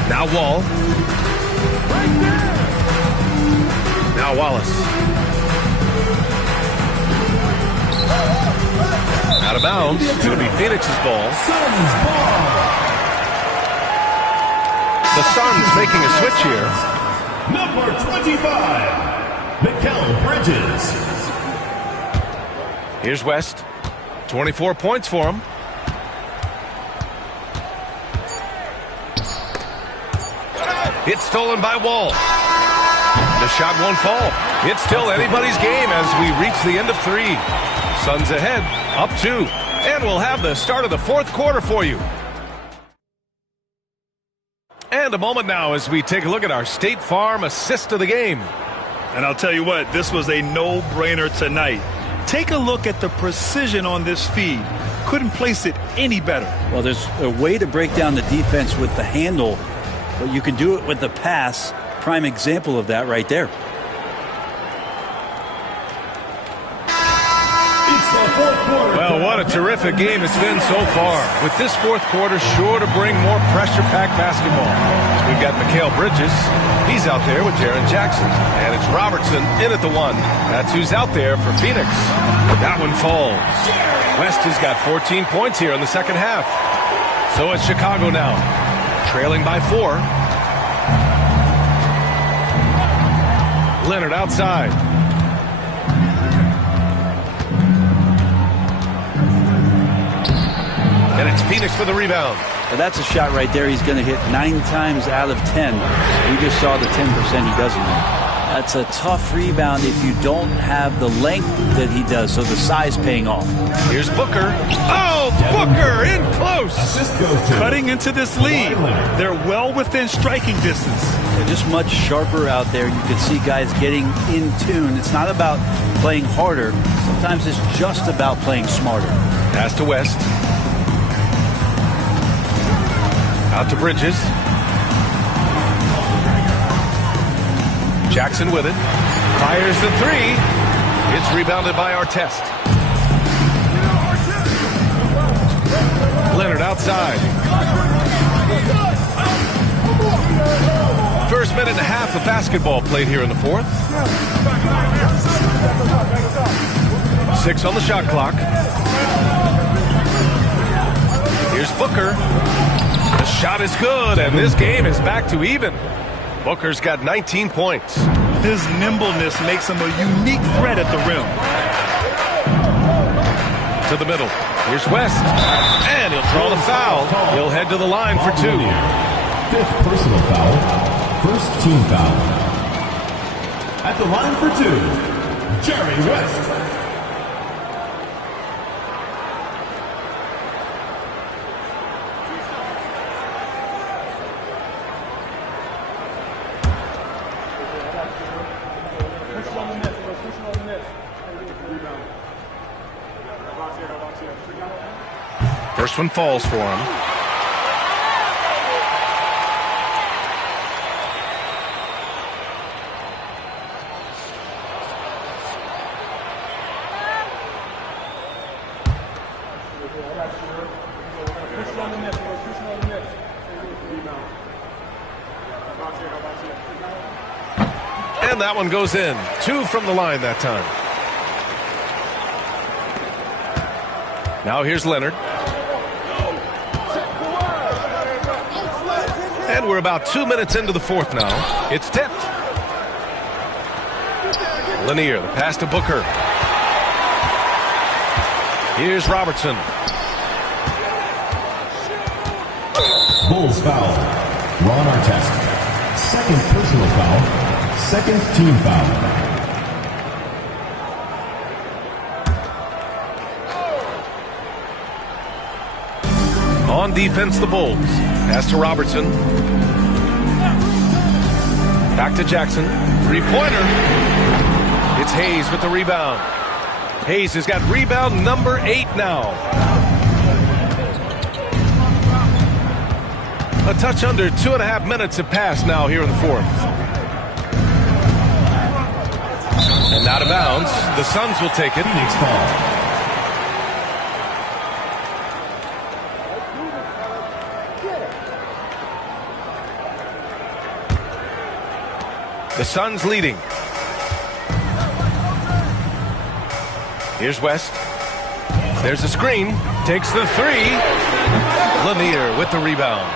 Now Wall. Now Wallace. Out of bounds. It's going to be Phoenix's ball. The Suns making a switch here. Number 25, Mikal Bridges. Here's West. 24 points for him. It's stolen by Wall. The shot won't fall. It's still anybody's game as we reach the end of 3. Suns ahead, up 2. And we'll have the start of the fourth quarter for you. And a moment now as we take a look at our State Farm assist of the game. And I'll tell you what, this was a no-brainer tonight. Take a look at the precision on this feed. Couldn't place it any better. Well, there's a way to break down the defense with the handle, but you can do it with the pass. Prime example of that right there. Well, what a terrific game it's been so far. With this fourth quarter sure to bring more pressure-packed basketball. We've got Mikal Bridges. He's out there with Jaren Jackson. And it's Robertson in at the 1. That's who's out there for Phoenix. That one falls. West has got 14 points here in the second half. So it's Chicago now, trailing by 4. Leonard outside. And it's Phoenix for the rebound. Well, that's a shot right there he's going to hit 9 times out of 10. We just saw the 10% he doesn't make. That's a tough rebound if you don't have the length that he does, so the size paying off. Here's Booker. Oh, Booker in close. Cutting into this lead. They're well within striking distance. They're just much sharper out there. You can see guys getting in tune. It's not about playing harder. Sometimes it's just about playing smarter. Pass to West. Out to Bridges. Jackson with it. Fires the 3. It's rebounded by Artest. Leonard outside. First minute and a half of basketball played here in the fourth. 6 on the shot clock. Here's Booker. The shot is good, and this game is back to even. Booker's got 19 points. His nimbleness makes him a unique threat at the rim. To the middle. Here's West. And he'll draw the foul. He'll head to the line for 2. 5th personal foul. First team foul. At the line for two, Jerry West. First one falls for him. And that one goes in. 2 from the line that time. Now here's Leonard. And we're about 2 minutes into the fourth now. It's tipped. Lanier, the pass to Booker. Here's Robertson. Bulls foul. Ron Artest. Second personal foul. Second team foul. On defense, the Bulls. Pass to Robertson. Back to Jackson. Three-pointer. It's Hayes with the rebound. Hayes has got rebound number 8 now. A touch under 2.5 minutes have passed now here in the fourth. And out of bounds. The Suns will take it. Phoenix ball. The Suns leading. Here's West. There's a screen. Takes the 3. Lanier with the rebound.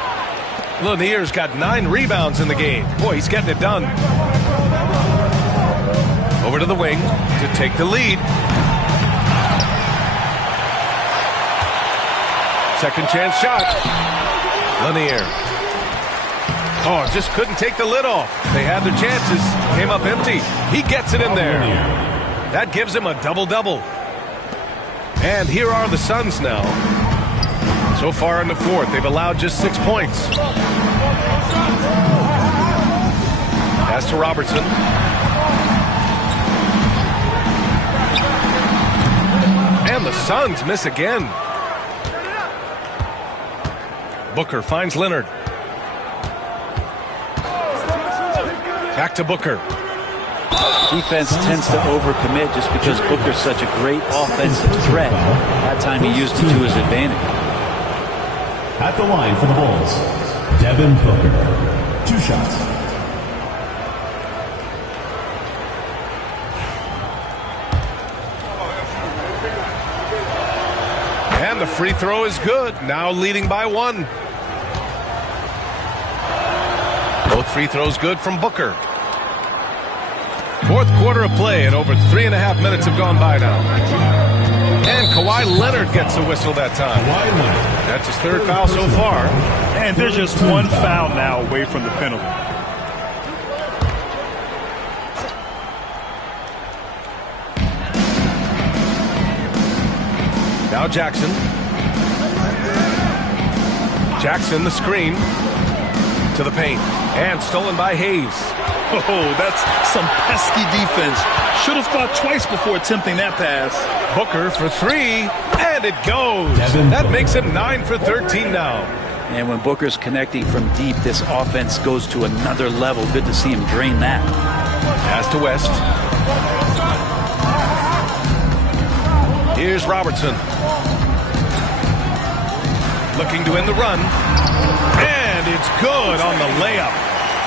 Lanier's got 9 rebounds in the game. Boy, he's getting it done. Over to the wing to take the lead. Second chance shot. Lanier. Oh, just couldn't take the lid off. They had their chances. Came up empty. He gets it in there. That gives him a double-double. And here are the Suns now. So far in the fourth, they've allowed just 6 points. Pass to Robertson. And the Suns miss again. Booker finds Leonard. Back to Booker. Defense tends to overcommit just because Booker's such a great offensive threat. That time he used it to his advantage. At the line for the Bulls, Devin Booker. 2 shots. And the free throw is good. Now leading by 1. Both free throws good from Booker. Fourth quarter of play, and over 3.5 minutes have gone by now. And Kawhi Leonard gets a whistle that time. That's his 3rd foul so far. And there's just 1 foul now away from the penalty. Now Jackson. Jackson, the screen. To the paint. And stolen by Hayes. Oh, that's some pesky defense. Should have thought twice before attempting that pass. Booker for 3. And it goes. That makes him 9 for 13 now. And when Booker's connecting from deep, this offense goes to another level. Good to see him drain that. Pass to West. Here's Robertson. Looking to end the run. And it's good on the layup.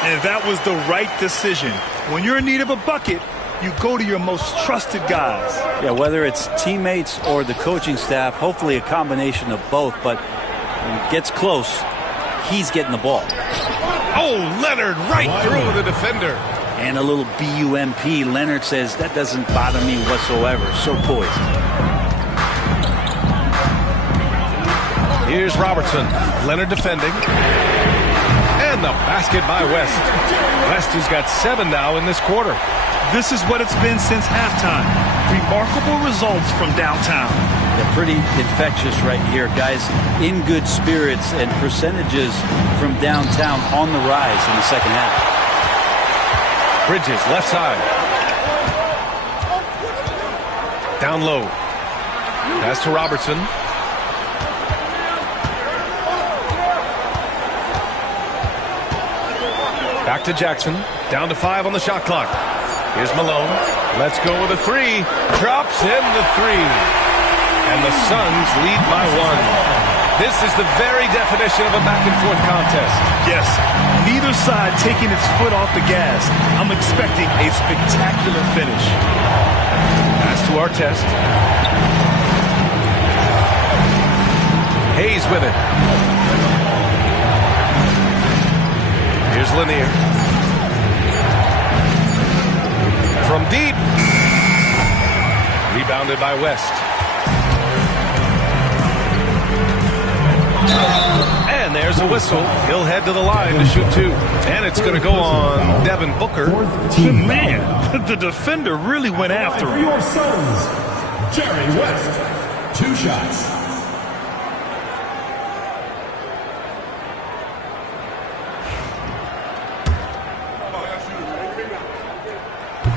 And that was the right decision. When you're in need of a bucket, you go to your most trusted guys. Yeah, whether it's teammates or the coaching staff, hopefully a combination of both. But when it gets close, he's getting the ball. Oh, Leonard right through the defender. And a little BUMP. Leonard says, that doesn't bother me whatsoever. So poised. Here's Robertson. Leonard defending. And the basket by West. West has got 7 now in this quarter. This is what it's been since halftime. Remarkable results from downtown. They're pretty infectious right here, guys. In good spirits, and percentages from downtown on the rise in the second half. Bridges, left side. Down low. Pass to Robertson. Back to Jackson. Down to 5 on the shot clock. Here's Malone. Let's go with a 3. Drops in the 3. And the Suns lead by 1. This is the very definition of a back-and-forth contest. Yes, neither side taking its foot off the gas. I'm expecting a spectacular finish. Pass to Artest. Hayes with it. Here's Lanier. From deep. Rebounded by West. And there's a whistle. He'll head to the line to shoot 2. And it's going to go on Devin Booker. Man, the defender really went after For him. your Suns, Jerry West. 2 shots.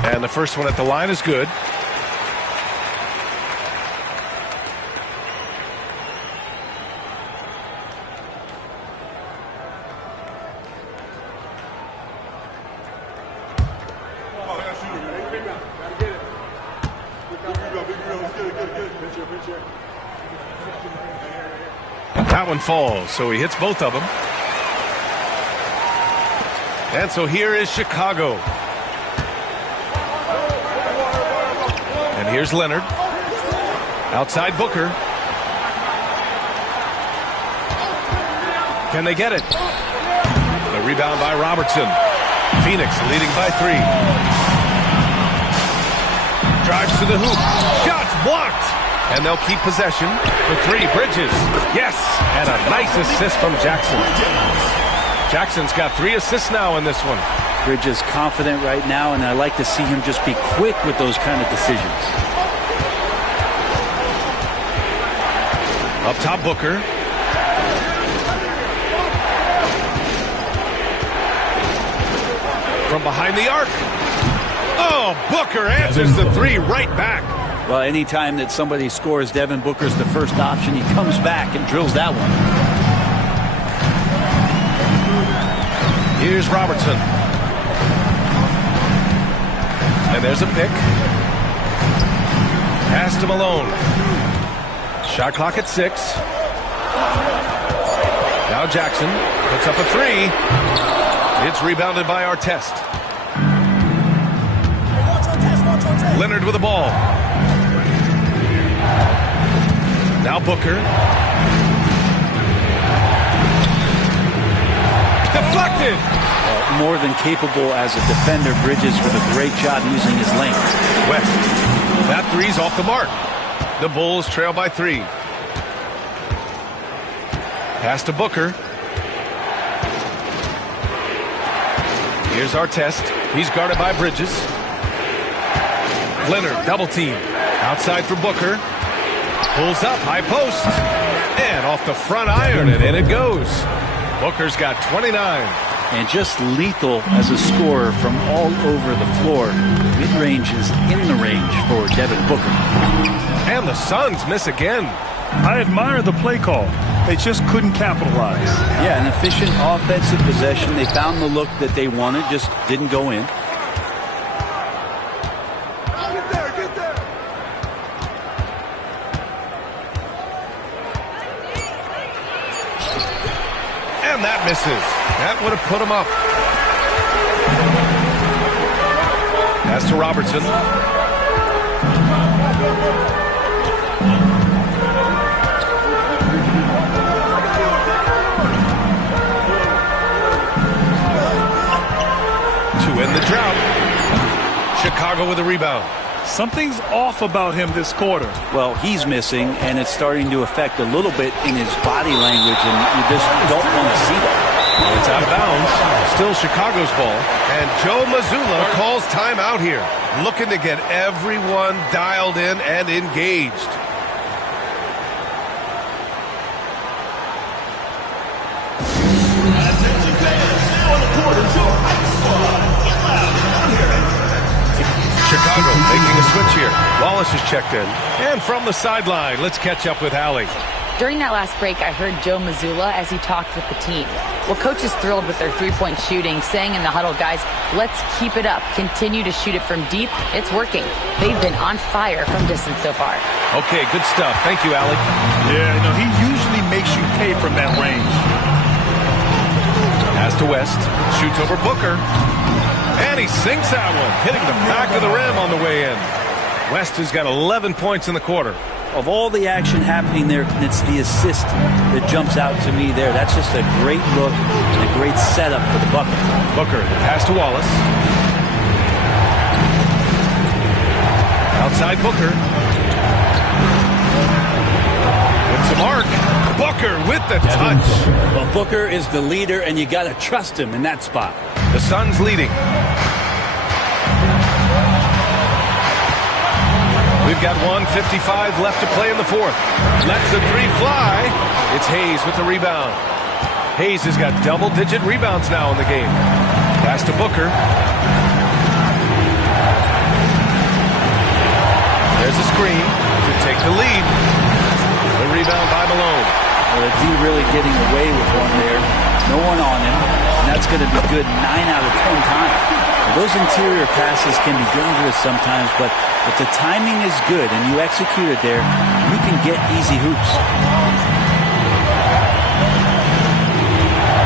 And the first one at the line is good. That one falls, so he hits both of them. And so here is Chicago. And here's Leonard. Outside Booker. Can they get it? The rebound by Robertson. Phoenix leading by 3. Drives to the hoop. Shots blocked. And they'll keep possession for 3. Bridges. Yes. And a nice assist from Jackson. Jackson's got 3 assists now in this one. Bridges confident right now, and I like to see him just be quick with those kind of decisions. Up top, Booker. From behind the arc. Oh, Booker answers the 3 right back. Well, anytime that somebody scores, Devin Booker's the first option. He comes back and drills that one. Here's Robertson. And there's a pick. Pass to Malone. Shot clock at 6. Now Jackson puts up a 3. It's rebounded by Artest. Leonard with the ball. Now Booker. Deflected. More than capable as a defender. Bridges with a great job using his length. West. That 3's off the mark. The Bulls trail by 3. Pass to Booker. Here's Artest. He's guarded by Bridges. Leonard double team. Outside for Booker. Pulls up, high post. And off the front iron, and in it goes. Booker's got 29. And just lethal as a scorer from all over the floor. Mid-range is in the range for Devin Booker. And the Suns miss again. I admire the play call. They just couldn't capitalize. Yeah, an efficient offensive possession. They found the look that they wanted, just didn't go in. And that misses. That would have put him up. Pass to Robertson. To end the drought. Chicago with a rebound. Something's off about him this quarter. Well, he's missing, and it's starting to affect a little bit in his body language, and you just don't want to see that. It's out of bounds. Still Chicago's ball. And Joe Mazzulla calls timeout here. Looking to get everyone dialed in and engaged. Attention fans, now in the quarters, your high squad. Get loud, down here. Chicago making a switch here. Wallace is checked in. And from the sideline, let's catch up with Allie. During that last break, I heard Joe Mazzulla as he talked with the team. Well, coach is thrilled with their three-point shooting, saying in the huddle, guys, let's keep it up. Continue to shoot it from deep. It's working. They've been on fire from distance so far. Okay, good stuff. Thank you, Allie. Yeah, he usually makes you pay from that range. Pass to West. Shoots over Booker. And he sinks that one, hitting the back of the rim on the way in. West has got 11 points in the quarter. Of all the action happening there, it's the assist that jumps out to me there. That's just a great look and a great setup for the bucket. Booker, the pass to Wallace. Outside Booker. With some arc. Booker with the touch. Well, Booker is the leader, and you got to trust him in that spot. The Suns leading. We've got 1:55 left to play in the fourth. Lets the three fly. It's Hayes with the rebound. Hayes has got double-digit rebounds now in the game. Pass to Booker. There's a screen to take the lead. The rebound by Malone. Well, the D really getting away with one there. No one on him. And that's going to be good 9 out of 10 times. Well, those interior passes can be dangerous sometimes, but if the timing is good and you execute it there, you can get easy hoops.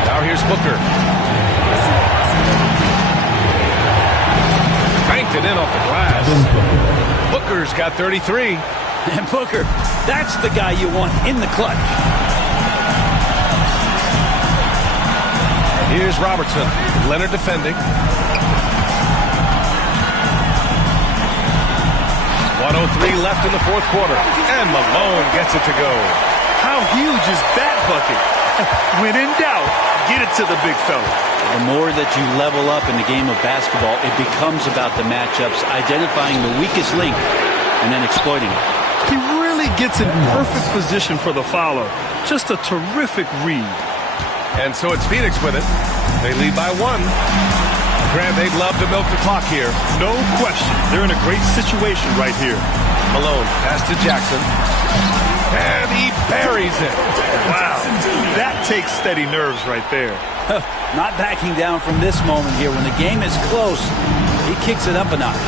Now here's Booker. Banked it in off the glass. Booker's got 33. And Booker, that's the guy you want in the clutch. Here's Robertson. Leonard defending. 1:03 left in the fourth quarter. And Malone gets it to go. How huge is that bucket? When in doubt, get it to the big fella. The more that you level up in the game of basketball, it becomes about the matchups, identifying the weakest link, and then exploiting it. He really gets in perfect position for the follow. Just a terrific read. And so it's Phoenix with it. They lead by 1. Grant, they'd love to milk the clock here. No question. They're in a great situation right here. Malone, pass to Jackson. And he buries it. Wow. That takes steady nerves right there. Not backing down from this moment here. When the game is close, he kicks it up a notch.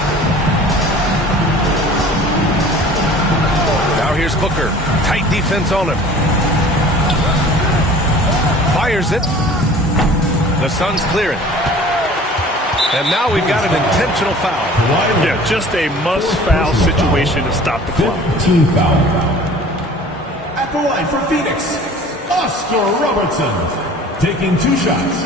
Now here's Booker. Tight defense on him. Fires it. The Suns clear it. And now we've got an intentional foul. Yeah, just a must-foul situation to stop the clock. 15 foul. At the line for Phoenix, Oscar Robertson, taking 2 shots.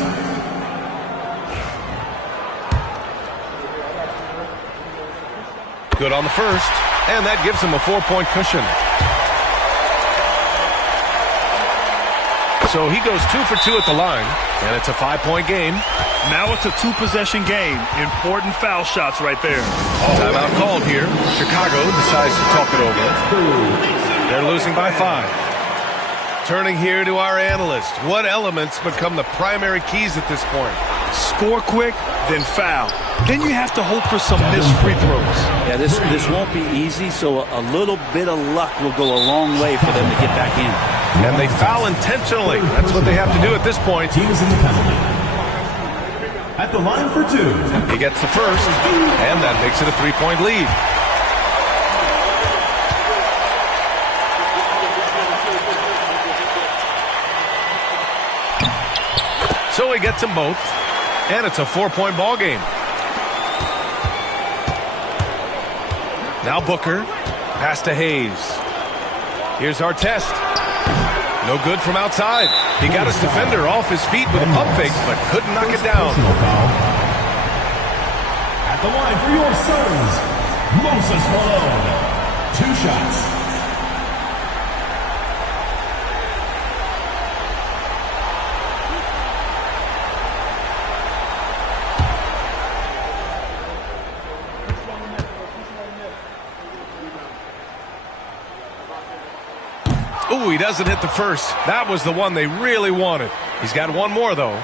Good on the first, and that gives him a 4-point cushion. So he goes 2 for 2 at the line, and it's a 5-point game. Now it's a 2-possession game. Important foul shots right there. Timeout called here. Chicago decides to talk it over. They're losing by 5. Turning here to our analyst. What elements become the primary keys at this point? Score quick, then foul. Then you have to hope for some missed free throws. Yeah, this won't be easy, so a little bit of luck will go a long way for them to get back in. And they foul intentionally. That's what they have to do at this point. Teams in the penalty. At the line for 2. He gets the first, and that makes it a 3-point lead. So he gets them both, and it's a 4-point ball game. Now Booker, pass to Hayes. Here's our test. No good from outside. He got his defender off his feet with a pump fake, but couldn't knock it down. At the line for your Suns, Moses Malone. 2 shots. Oh, he doesn't hit the first. That was the one they really wanted. He's got one more, though.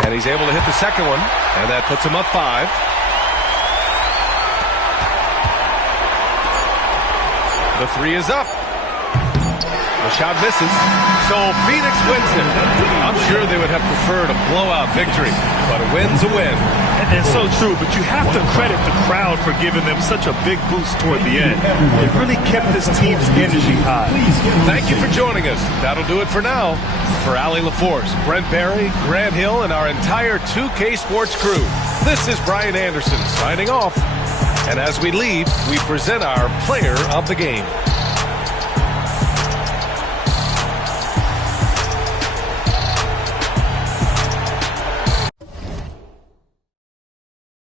And he's able to hit the second one, and that puts him up 5. The 3 is up. The shot misses. So Phoenix wins it. I'm sure they would have preferred a blowout victory, but a win's a win. And so true, but you have to credit the crowd for giving them such a big boost toward the end. It really kept this team's energy high. Thank you for joining us. That'll do it for now. For Allie LaForce, Brent Barry, Grant Hill, and our entire 2K Sports crew, this is Brian Anderson signing off. And as we leave, we present our player of the game.